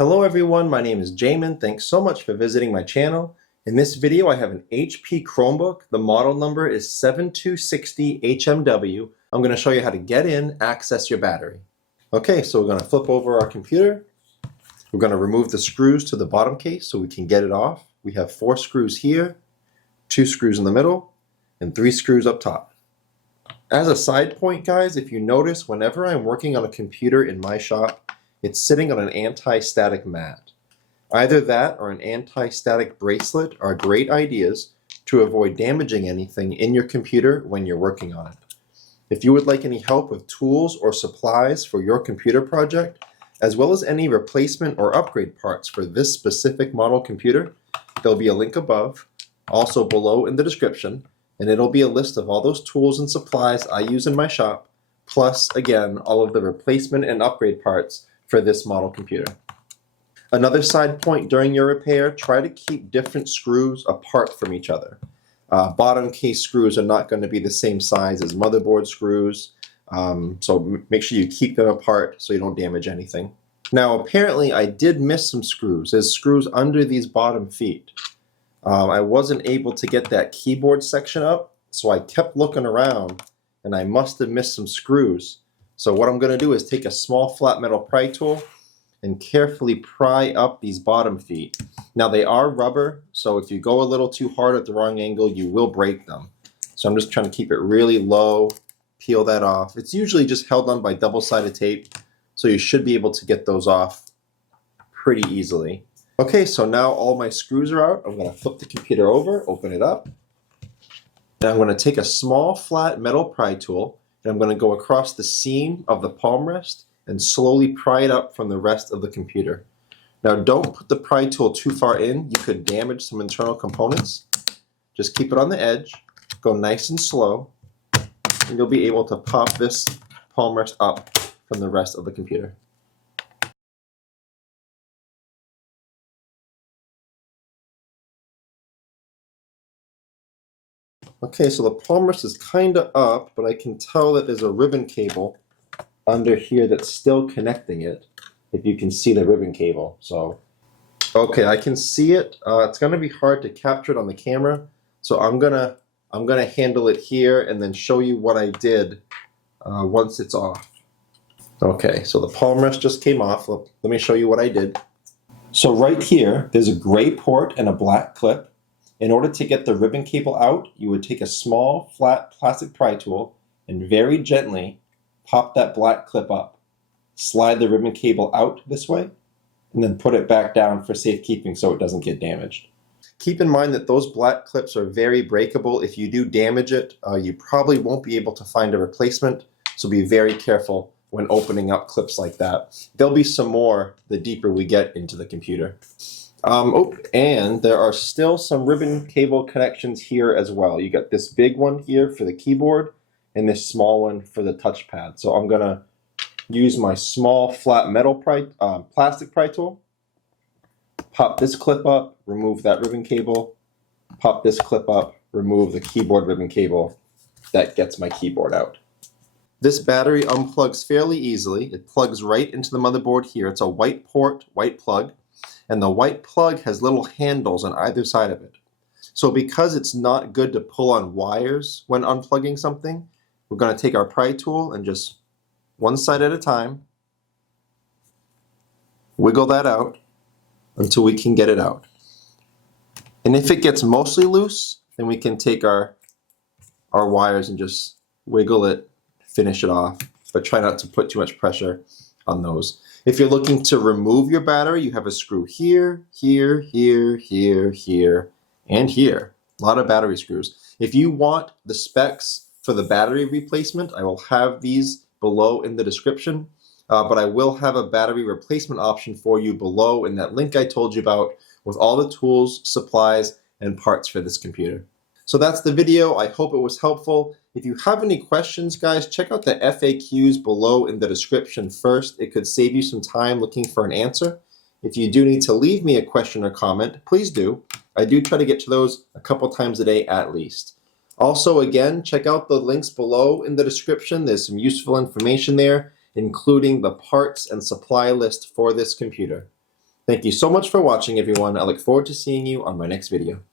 Hello everyone, my name is Jamin. Thanks so much for visiting my channel. In this video I have an HP Chromebook. The model number is 7260HMW. I'm going to show you how to get in, access your battery. Okay, so we're going to flip over our computer. We're going to remove the screws to the bottom case so we can get it off. We have 4 screws here, 2 screws in the middle, and 3 screws up top. As a side point, guys, if you notice, whenever I'm working on a computer in my shop, it's sitting on an anti-static mat. Either that or an anti-static bracelet are great ideas to avoid damaging anything in your computer when you're working on it. If you would like any help with tools or supplies for your computer project, as well as any replacement or upgrade parts for this specific model computer, there'll be a link above, also below in the description, and it'll be a list of all those tools and supplies I use in my shop, plus, again, all of the replacement and upgrade parts for this model computer. Another side point during your repair, try to keep different screws apart from each other. Bottom case screws are not going to be the same size as motherboard screws, so make sure you keep them apart so you don't damage anything. Now apparently I did miss some screws. There's screws under these bottom feet. I wasn't able to get that keyboard section up, so I kept looking around and I must have missed some screws. So what I'm going to do is take a small flat metal pry tool and carefully pry up these bottom feet. Now they are rubber, so if you go a little too hard at the wrong angle, you will break them. So I'm just trying to keep it really low, peel that off. It's usually just held on by double-sided tape, so you should be able to get those off pretty easily. Okay, so now all my screws are out. I'm going to flip the computer over, open it up. Now I'm going to take a small flat metal pry tool, and I'm going to go across the seam of the palm rest and slowly pry it up from the rest of the computer. Now don't put the pry tool too far in. You could damage some internal components. Just keep it on the edge, go nice and slow, and you'll be able to pop this palm rest up from the rest of the computer. Okay, so the palm rest is kind of up, but I can tell that there's a ribbon cable under here that's still connecting it, if you can see the ribbon cable. So, okay, I can see it. It's going to be hard to capture it on the camera, so I'm gonna handle it here and then show you what I did once it's off. Okay, so the palm rest just came off. Let me show you what I did. So right here, there's a gray port and a black clip. In order to get the ribbon cable out, you would take a small, flat plastic pry tool and very gently pop that black clip up. Slide the ribbon cable out this way, and then put it back down for safekeeping so it doesn't get damaged. Keep in mind that those black clips are very breakable. If you do damage it, you probably won't be able to find a replacement, so be very careful when opening up clips like that. There'll be some more the deeper we get into the computer. And there are still some ribbon cable connections here as well. You got this big one here for the keyboard and this small one for the touchpad. So I'm going to use my small flat metal plastic pry tool, pop this clip up, remove that ribbon cable, pop this clip up, remove the keyboard ribbon cable. That gets my keyboard out. This battery unplugs fairly easily. It plugs right into the motherboard here. It's a white port, white plug. And the white plug has little handles on either side of it. So because it's not good to pull on wires when unplugging something, we're going to take our pry tool and just one side at a time, wiggle that out until we can get it out. And if it gets mostly loose, then we can take our wires and just wiggle it, finish it off, but try not to put too much pressure on those. If you're looking to remove your battery, you have a screw here, here, here, here, here, and here. A lot of battery screws. If you want the specs for the battery replacement, I will have these below in the description, but I will have a battery replacement option for you below in that link I told you about with all the tools, supplies, and parts for this computer. So that's the video. I hope it was helpful. If you have any questions, guys, check out the FAQs below in the description first. It could save you some time looking for an answer. If you do need to leave me a question or comment, please do. I do try to get to those a couple times a day at least. Also, again, check out the links below in the description. There's some useful information there, including the parts and supply list for this computer. Thank you so much for watching, everyone. I look forward to seeing you on my next video.